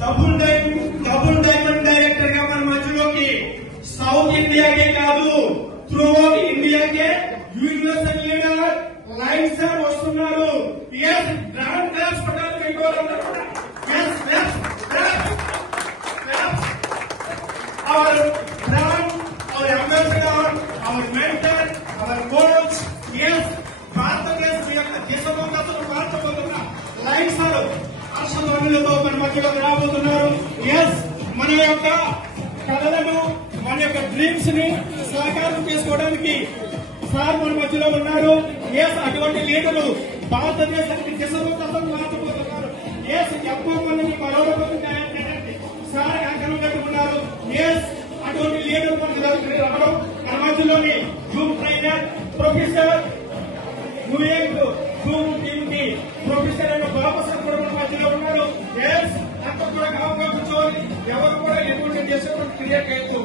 Double diamond director గా మన మధ్యలోకి సౌత్ ఇండియాకే కాదు త్రూ అవుట్ ఇండియాకే యూనివర్సల్ లీడర్ లైన్ సార్ వస్తున్నారు. Grand class our brand, our ambassador, our mentor, our coach, yes, భారతదేశం యొక్క దేశభక్తులు భారతదేశ లైన్ సార్ హర్షధ్వనులతో మన మధ్యలోకి రాబోతున్నారు. మన యొక్క కళలను మన యొక్క డ్రీమ్స్ ని సాకారం చేసుకోవడానికి సార్ మన మధ్యలో ఉన్నారు. అటువంటి లీడర్లు భారతదేశానికి దేశభక్తులు మార్చబోతున్నారు. ఎక్కువ మందిని బలోపేతం చేయాలంటే సార్ కంకణం కట్టుకున్నారు. అటువంటి లీడర్ మనకు రావడం మన మధ్యలోని zoom trainer professor zoom team కి ప్రొఫెసర్ అయిన బాబు సార్ కూడా మన మధ్యలో ఉన్నారు. అంతా కూడా కావుగా కూర్చోవాలి. ఎవరు కూడా ఎటువంటి చేసేటువంటి క్రియేట్ చేయొచ్చు.